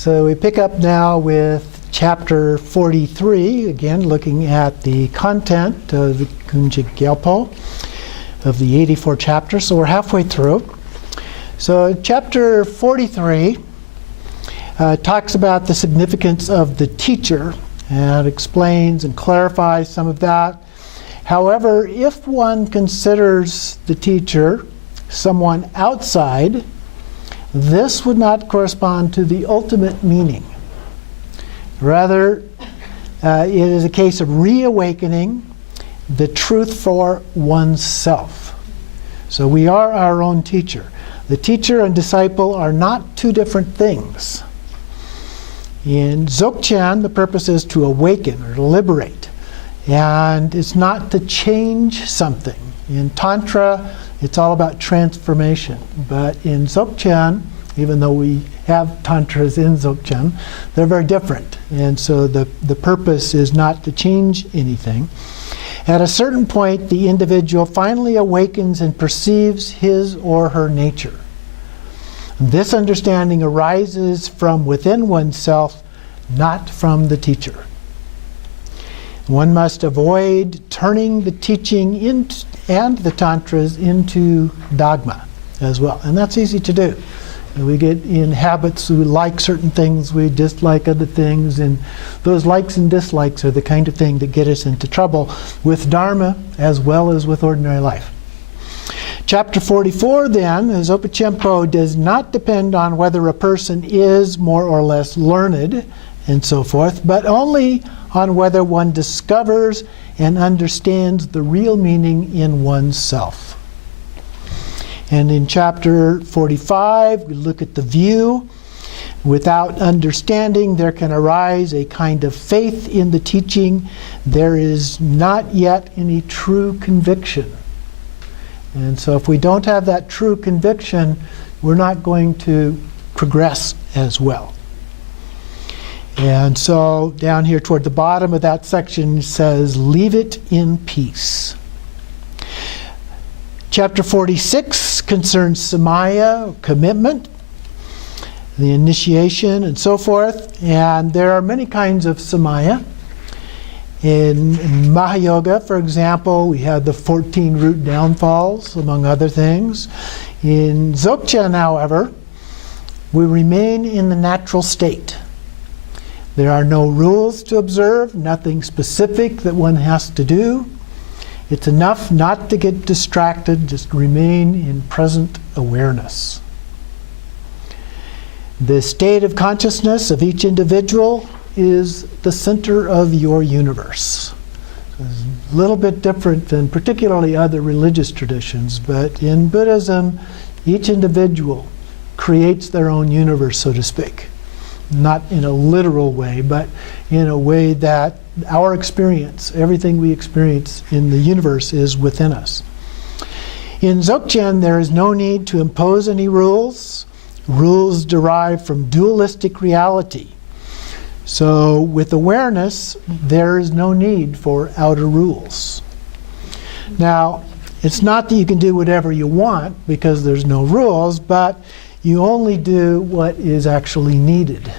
So we pick up now with chapter 43, again looking at the content of the Kunjed Gyalpo of the 84 chapters. So we're halfway through. So chapter 43 talks about the significance of the teacher and explains and clarifies some of that. However, if one considers the teacher someone outside, this would not correspond to the ultimate meaning. Rather, it is a case of reawakening the truth for oneself. So we are our own teacher. The teacher and disciple are not two different things. In Dzogchen, the purpose is to awaken or to liberate. And it's not to change something. In Tantra, it's all about transformation. But in Dzogchen, even though we have Tantras in Dzogchen, they're very different. And so the purpose is not to change anything. At a certain point, the individual finally awakens and perceives his or her nature. This understanding arises from within oneself, not from the teacher. One must avoid turning the teaching and the tantras into dogma as well. And that's easy to do. And we get in habits, we like certain things, we dislike other things, and those likes and dislikes are the kind of thing that get us into trouble with Dharma as well as with ordinary life. Chapter 44 then, as Opachenpo, does not depend on whether a person is more or less learned and so forth, but only on whether one discovers and understands the real meaning in oneself. And in chapter 45, we look at the view. Without understanding, there can arise a kind of faith in the teaching. There is not yet any true conviction. And so if we don't have that true conviction, we're not going to progress as well. And so down here toward the bottom of that section it says, leave it in peace. Chapter 46 concerns samaya, commitment, the initiation, and so forth. And there are many kinds of samaya. In Mahayoga, for example, we have the 14 root downfalls, among other things. In Dzogchen, however, we remain in the natural state. There are no rules to observe, nothing specific that one has to do. It's enough not to get distracted, just remain in present awareness. The state of consciousness of each individual is the center of your universe. So it's a little bit different than particularly other religious traditions, but in Buddhism, each individual creates their own universe, so to speak. Not in a literal way, but in a way that our experience, everything we experience in the universe is within us. In Dzogchen, there is no need to impose any rules. Rules derive from dualistic reality. So with awareness, there is no need for outer rules. Now, it's not that you can do whatever you want because there's no rules, but you only do what is actually needed.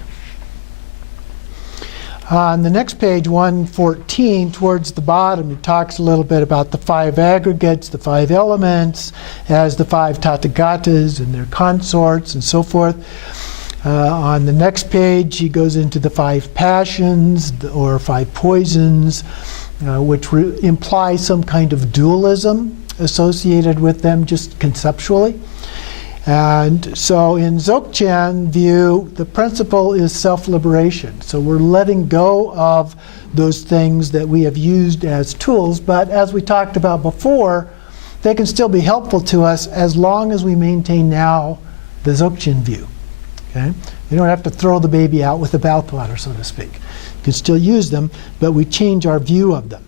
On the next page, 114, towards the bottom, it talks a little bit about the 5 aggregates, the 5 elements, as the 5 tathagatas and their consorts and so forth. On the next page, he goes into the 5 passions, or 5 poisons, which imply some kind of dualism associated with them, just conceptually. And so in Dzogchen view, the principle is self-liberation. So we're letting go of those things that we have used as tools, but as we talked about before, they can still be helpful to us as long as we maintain now the Dzogchen view. Okay? We don't have to throw the baby out with the bathwater, so to speak. You can still use them, but we change our view of them.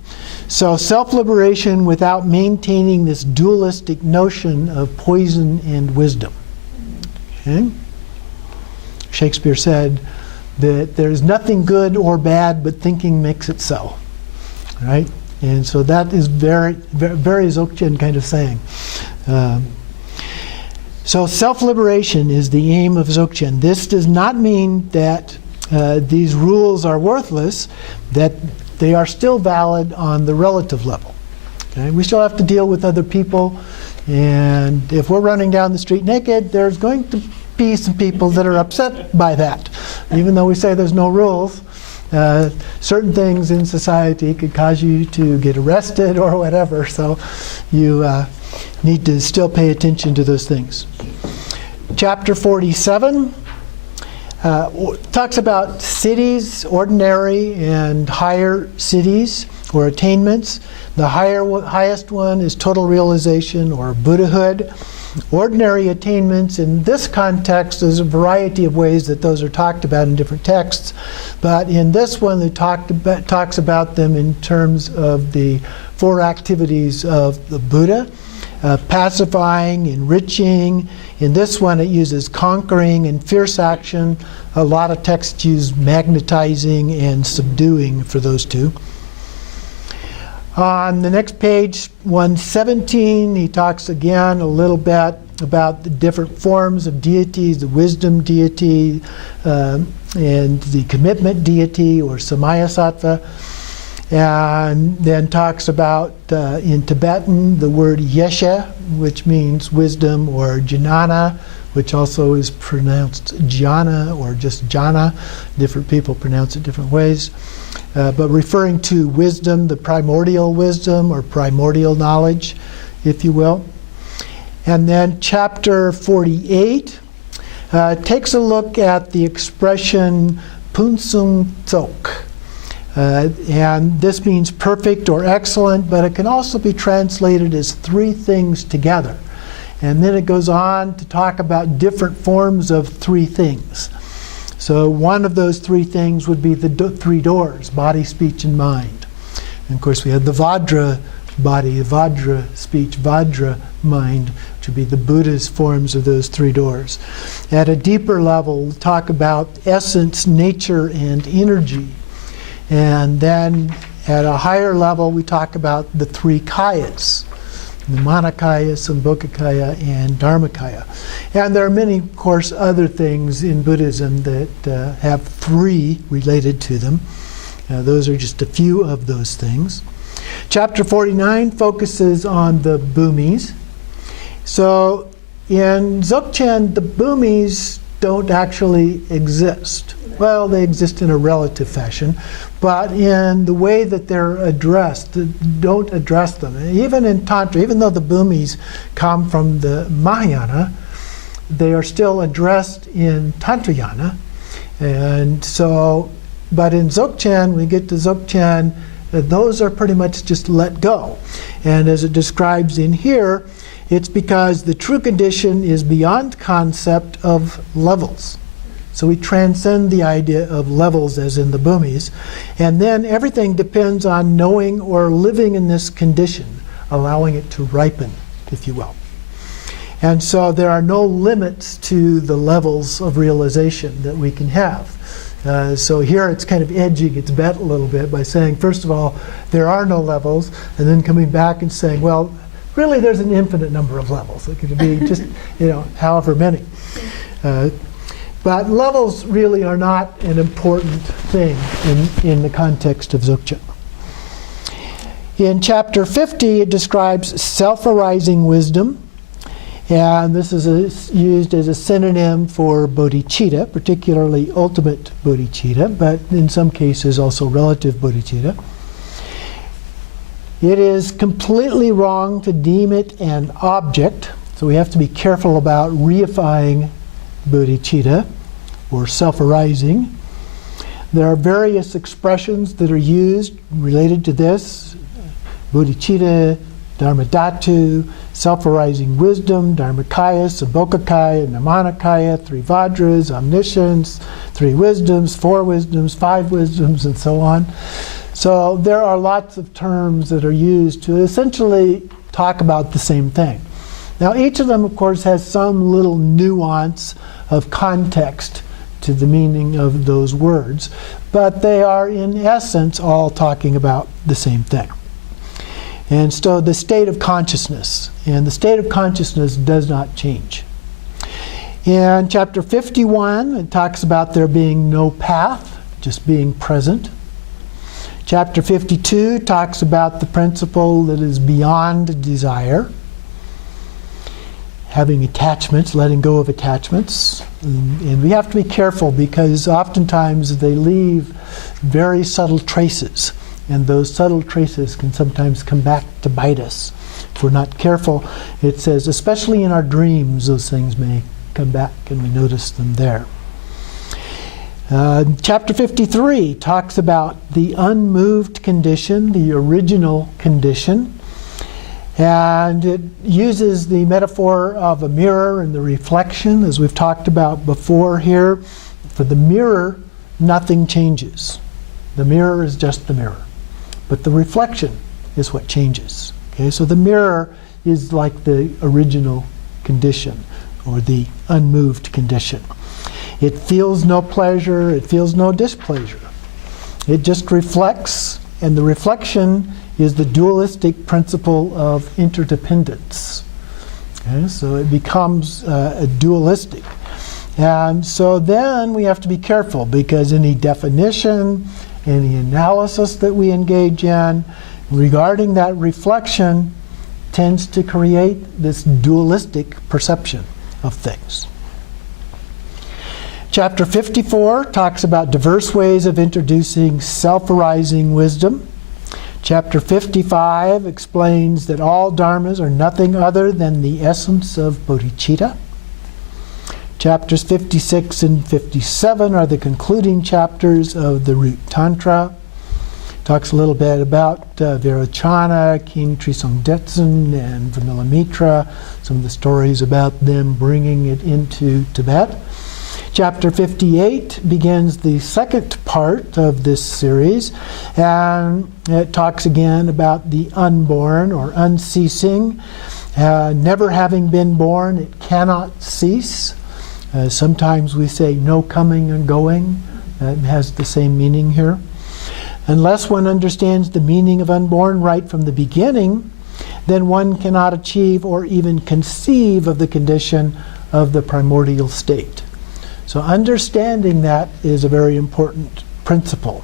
So self-liberation without maintaining this dualistic notion of poison and wisdom. Okay? Shakespeare said that there's nothing good or bad, but thinking makes it so. Right? And so that is very, very, very Dzogchen kind of saying. So self-liberation is the aim of Dzogchen. This does not mean that these rules are worthless, that they are still valid on the relative level. Okay? We still have to deal with other people, and if we're running down the street naked, there's going to be some people that are upset by that. Even though we say there's no rules, certain things in society could cause you to get arrested or whatever, so you need to still pay attention to those things. Chapter 47 talks about cities, ordinary and higher cities or attainments. The highest one is total realization or Buddhahood. Ordinary attainments in this context, there's a variety of ways that those are talked about in different texts, but in this one it talks about them in terms of the 4 activities of the Buddha. Pacifying, enriching. In this one it uses conquering and fierce action. A lot of texts use magnetizing and subduing for those 2. On the next page, 117, he talks again a little bit about the different forms of deities, the wisdom deity and the commitment deity or Sammaya-sattva. And then talks about, in Tibetan, the word yeshe, which means wisdom, or jnana, which also is pronounced jhana or just jhana. Different people pronounce it different ways. But referring to wisdom, the primordial wisdom or primordial knowledge, if you will. And then chapter 48 takes a look at the expression punsung tsok. And this means perfect or excellent, but it can also be translated as 3 things together. And then it goes on to talk about different forms of 3 things. So one of those 3 things would be the 3 doors, body, speech, and mind. And of course we have the Vajra body, Vajra speech, Vajra mind, which would be the Buddha's forms of those 3 doors. At a deeper level, we'll talk about essence, nature, and energy. And then at a higher level, we talk about the 3 kayas, the Manakaya, Sambhogakaya, and Dharmakaya. And there are many, of course, other things in Buddhism that have 3 related to them. Those are just a few of those things. Chapter 49 focuses on the bhumis. So in Dzogchen, the bhumis don't actually exist. Well, they exist in a relative fashion, but in the way that they're addressed, don't address them. Even in Tantra, even though the bhumis come from the Mahayana, they are still addressed in Tantrayana. And so, but in Dzogchen, we get to Dzogchen, those are pretty much just let go. And as it describes in here, it's because the true condition is beyond concept of levels. So we transcend the idea of levels as in the bhumis. And then everything depends on knowing or living in this condition, allowing it to ripen, if you will. And so there are no limits to the levels of realization that we can have. So here it's kind of edging its bet a little bit by saying, first of all, there are no levels, and then coming back and saying, well, really there's an infinite number of levels. It could be just, however many. But levels really are not an important thing in the context of Dzogchen. In chapter 50, it describes self-arising wisdom. And this is used as a synonym for bodhicitta, particularly ultimate bodhicitta, but in some cases also relative bodhicitta. It is completely wrong to deem it an object, so we have to be careful about reifying bodhicitta or self-arising. There are various expressions that are used related to this: bodhicitta, dharmadhatu, self-arising wisdom, dharmakaya, sambhogakaya, namanakaya, 3 vajras, omniscience, 3 wisdoms, 4 wisdoms, 5 wisdoms, and so on. So there are lots of terms that are used to essentially talk about the same thing. Now each of them, of course, has some little nuance of context to the meaning of those words, but they are in essence all talking about the same thing. And so the state of consciousness, and the state of consciousness does not change. In chapter 51, it talks about there being no path, just being present. Chapter 52 talks about the principle that is beyond desire, having attachments, letting go of attachments. And we have to be careful because oftentimes they leave very subtle traces, and those subtle traces can sometimes come back to bite us. If we're not careful, it says, especially in our dreams, those things may come back and we notice them there. Chapter 53 talks about the unmoved condition, the original condition, and it uses the metaphor of a mirror and the reflection, as we've talked about before here. For the mirror, nothing changes. The mirror is just the mirror, but the reflection is what changes. Okay, so the mirror is like the original condition, or the unmoved condition. It feels no pleasure, it feels no displeasure. It just reflects, and the reflection is the dualistic principle of interdependence. Okay, so it becomes dualistic. And so then we have to be careful, because any definition, any analysis that we engage in regarding that reflection tends to create this dualistic perception of things. Chapter 54 talks about diverse ways of introducing self-arising wisdom. Chapter 55 explains that all dharmas are nothing other than the essence of bodhicitta. Chapters 56 and 57 are the concluding chapters of the Root Tantra. Talks a little bit about Vairochana, King Trisong Detsen, and Vinamitra, some of the stories about them bringing it into Tibet. Chapter 58 begins the second part of this series, and it talks again about the unborn or unceasing. Never having been born, it cannot cease. Sometimes we say no coming and going. That has the same meaning here. Unless one understands the meaning of unborn right from the beginning, then one cannot achieve or even conceive of the condition of the primordial state. So understanding that is a very important principle.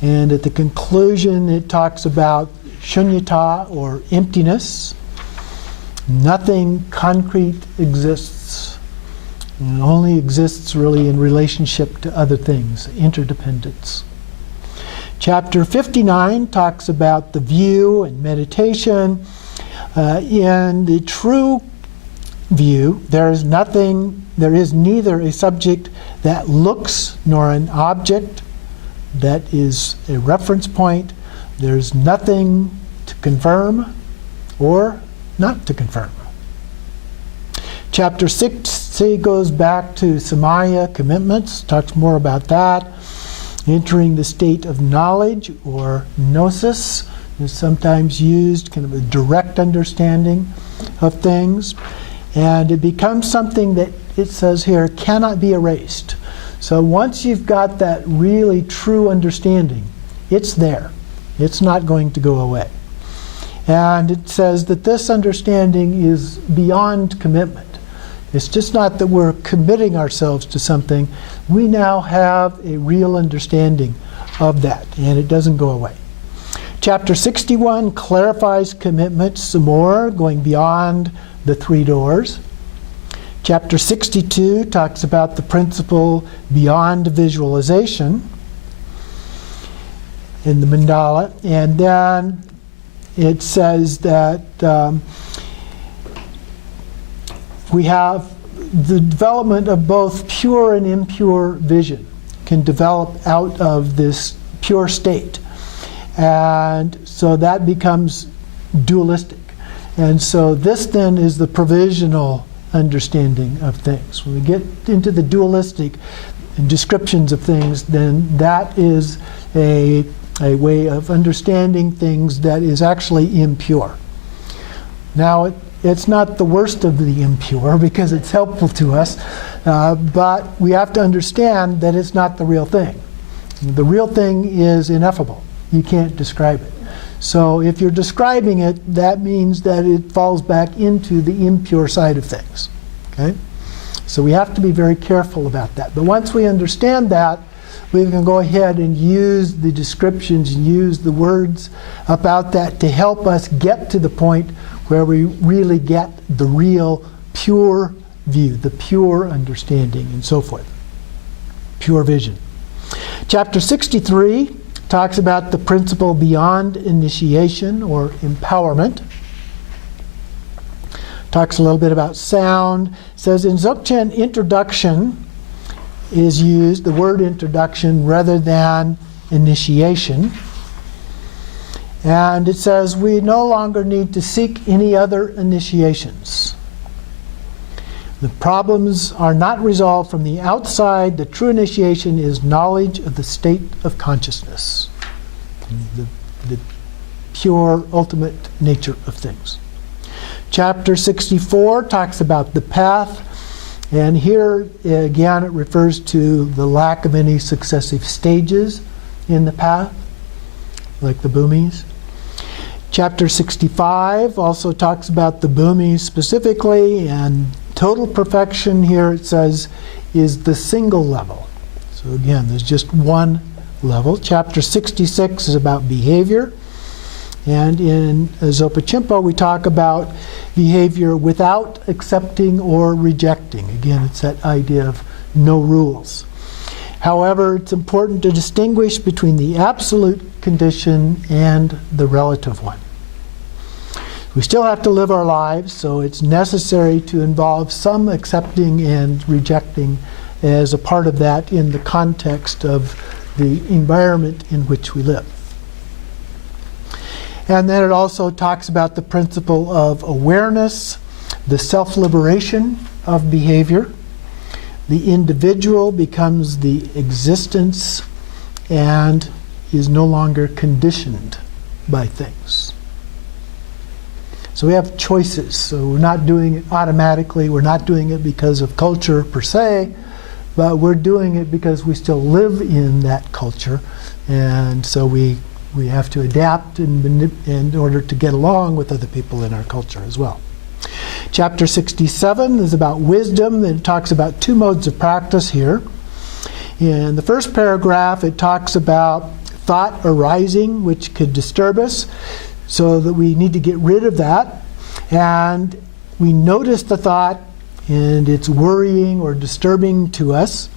And at the conclusion, it talks about shunyata, or emptiness. Nothing concrete exists. It only exists really in relationship to other things, interdependence. Chapter 59 talks about the view and meditation. In the true view, there is neither a subject that looks nor an object that is a reference point. There's nothing to confirm or not to confirm. Chapter 60 goes back to Samaya, commitments, talks more about that. Entering the state of knowledge, or gnosis, is sometimes used, kind of a direct understanding of things. And it becomes something that, it says here, cannot be erased. So once you've got that really true understanding, it's there. It's not going to go away. And it says that this understanding is beyond commitment. It's just not that we're committing ourselves to something. We now have a real understanding of that, and it doesn't go away. Chapter 61 clarifies commitment some more, going beyond the three doors. Chapter 62 talks about the principle beyond visualization in the mandala, and then it says that we have the development of both pure and impure vision can develop out of this pure state. And so that becomes dualistic. And so this then is the provisional understanding of things. When we get into the dualistic descriptions of things, then that is a way of understanding things that is actually impure. Now, it's not the worst of the impure because it's helpful to us, but we have to understand that it's not the real thing. The real thing is ineffable. You can't describe it. So if you're describing it, that means that it falls back into the impure side of things. Okay? So we have to be very careful about that. But once we understand that, we can go ahead and use the descriptions and use the words about that to help us get to the point where we really get the real pure view, the pure understanding, and so forth. Pure vision. Chapter 63 talks about the principle beyond initiation or empowerment. Talks a little bit about sound. It says in Dzogchen, introduction is used, the word introduction, rather than initiation. And it says we no longer need to seek any other initiations. The problems are not resolved from the outside. The true initiation is knowledge of the state of consciousness, the pure, ultimate nature of things. Chapter 64 talks about the path, and here again it refers to the lack of any successive stages in the path, like the bhumis. Chapter 65 also talks about the bhumis specifically, and total perfection here it says is the single level. So again, there's just one level. Chapter 66 is about behavior. And in Zopa Chimpo we talk about behavior without accepting or rejecting. Again, it's that idea of no rules. However, it's important to distinguish between the absolute condition and the relative one. We still have to live our lives, so it's necessary to involve some accepting and rejecting as a part of that in the context of the environment in which we live. And then it also talks about the principle of awareness, the self-liberation of behavior. The individual becomes the existence and is no longer conditioned by things. So we have choices. So we're not doing it automatically. We're not doing it because of culture per se, but we're doing it because we still live in that culture. And so we have to adapt in order to get along with other people in our culture as well. Chapter 67 is about wisdom, and it talks about two modes of practice here. In the first paragraph, it talks about thought arising, which could disturb us, so that we need to get rid of that. And we notice the thought, and it's worrying or disturbing to us.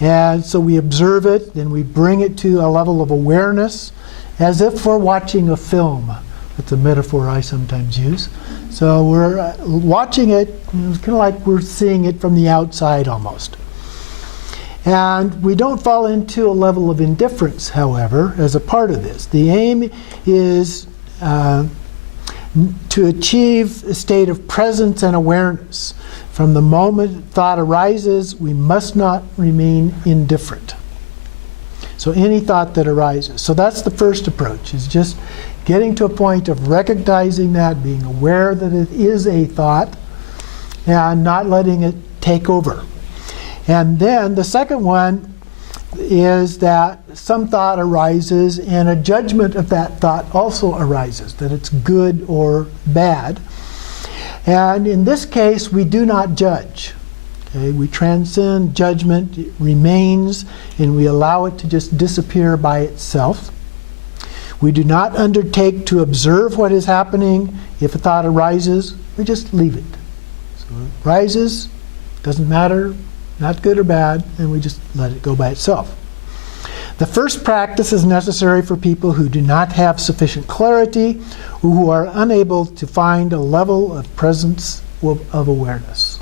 And so we observe it, then we bring it to a level of awareness, as if we're watching a film. That's a metaphor I sometimes use. So we're watching it, it's kind of like we're seeing it from the outside almost. And we don't fall into a level of indifference, however, as a part of this. The aim is to achieve a state of presence and awareness. From the moment thought arises, we must not remain indifferent. So any thought that arises. So that's the first approach, is just getting to a point of recognizing that, being aware that it is a thought, and not letting it take over. And then the second one is that some thought arises and a judgment of that thought also arises, that it's good or bad. And in this case, we do not judge. Okay? We transcend judgment, it remains, and we allow it to just disappear by itself. We do not undertake to observe what is happening. If a thought arises, we just leave it. So it rises, doesn't matter, not good or bad, and we just let it go by itself. The first practice is necessary for people who do not have sufficient clarity, or who are unable to find a level of presence of awareness.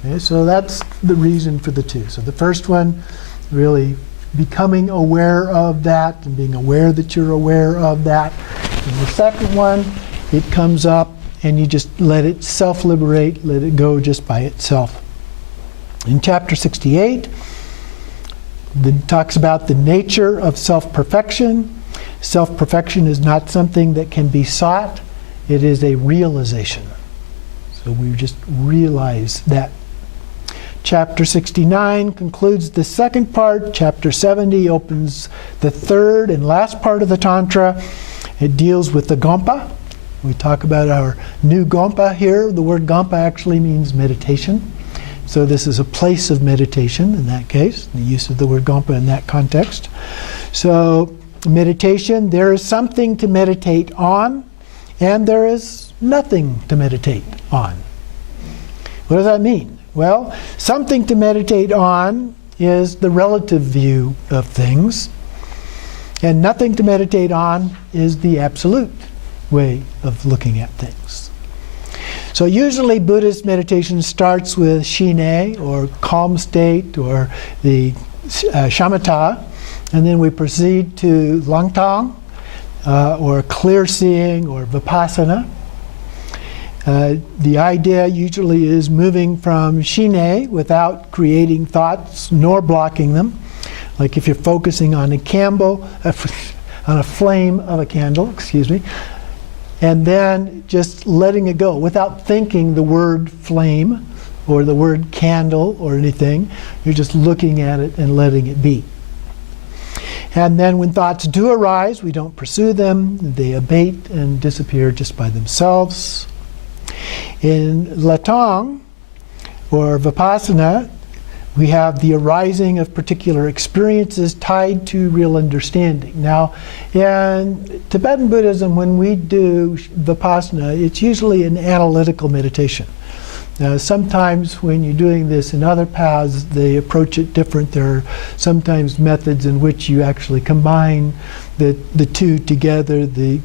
Okay, so that's the reason for the two. So the first one, really becoming aware of that and being aware that you're aware of that. And the second one, it comes up and you just let it self-liberate, let it go just by itself. In chapter 68, it talks about the nature of self-perfection. Self-perfection is not something that can be sought. It is a realization. So we just realize that. Chapter 69 concludes the second part. Chapter 70 opens the third and last part of the Tantra. It deals with the Gompa. We talk about our new Gompa here. The word Gompa actually means meditation. So this is a place of meditation in that case, the use of the word Gompa in that context. So meditation, there is something to meditate on, and there is nothing to meditate on. What does that mean? Well, something to meditate on is the relative view of things, and nothing to meditate on is the absolute way of looking at things. So usually Buddhist meditation starts with shine, or calm state, or the shamatha, and then we proceed to langtang, or clear seeing, or vipassana. The idea usually is moving from shine without creating thoughts nor blocking them. Like if you're focusing on a candle, on a flame of a candle, and then just letting it go without thinking the word flame or the word candle or anything. You're just looking at it and letting it be. And then when thoughts do arise, we don't pursue them. They abate and disappear just by themselves. In Latang, or Vipassana, we have the arising of particular experiences tied to real understanding. Now, in Tibetan Buddhism, when we do Vipassana, it's usually an analytical meditation. Sometimes when you're doing this in other paths, they approach it different. There are sometimes methods in which you actually combine the two together, the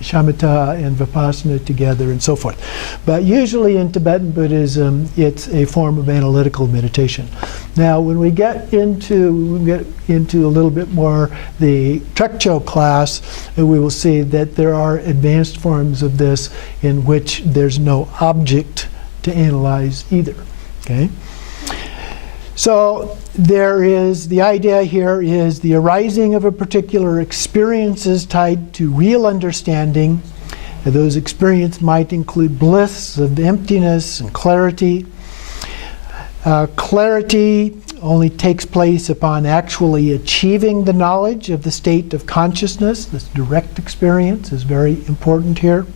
shamatha and vipassana together, and so forth. But usually in Tibetan Buddhism, it's a form of analytical meditation. Now, when we get into a little bit more the Trekcho class, we will see that there are advanced forms of this in which there's no object to analyze either. Okay. So there is, the idea here is the arising of a particular experiences tied to real understanding. And those experiences might include bliss of emptiness and clarity. Clarity only takes place upon actually achieving the knowledge of the state of consciousness. This direct experience is very important here.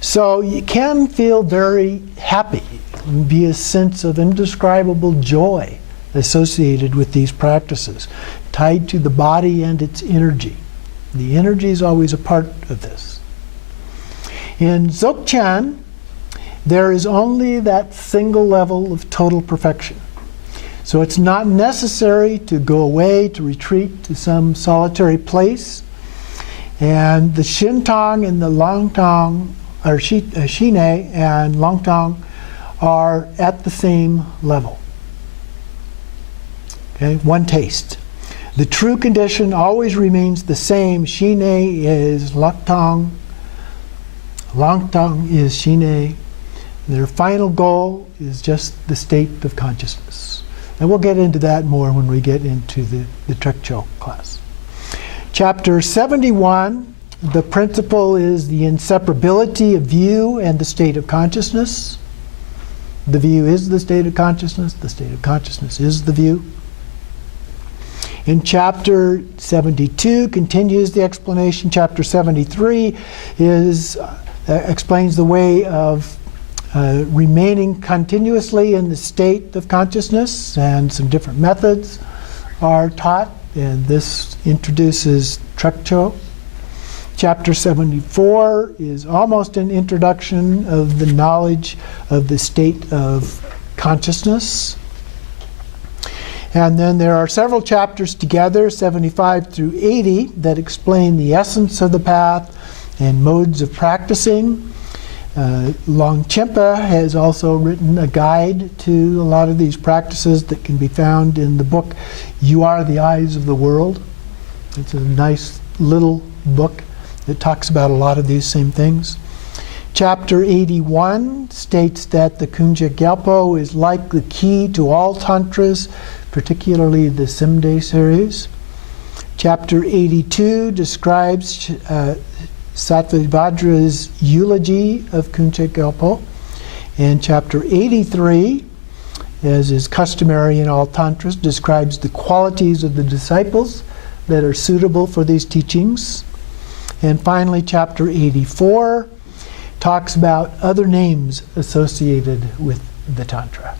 So you can feel very happy, and be a sense of indescribable joy associated with these practices, tied to the body and its energy. The energy is always a part of this. In Dzogchen, there is only that single level of total perfection. So it's not necessary to go away, to retreat to some solitary place. And the Shintang and the Langtang, or Shine and Langtang, are at the same level. Okay, one taste. The true condition always remains the same. Shine is Langtang, Langtang is Shine. Their final goal is just the state of consciousness. And we'll get into that more when we get into the Trekcho class. Chapter 71, the principle is the inseparability of view and the state of consciousness. The view is the state of consciousness is the view. In chapter 72 continues the explanation. Chapter 73 explains the way of remaining continuously in the state of consciousness, and some different methods are taught, and this introduces Trekcho. Chapter 74 is almost an introduction of the knowledge of the state of consciousness. And then there are several chapters together, 75 through 80, that explain the essence of the path and modes of practicing. Longchenpa has also written a guide to a lot of these practices that can be found in the book, You Are the Eyes of the World. It's a nice little book that talks about a lot of these same things. Chapter 81 states that the Kunjed Gyalpo is like the key to all tantras, particularly the Simde series. Chapter 82 describes Sattvadra's eulogy of Kunjed Gyalpo. And chapter 83, as is customary in all tantras, describes the qualities of the disciples that are suitable for these teachings. And finally, chapter 84 talks about other names associated with the Tantra.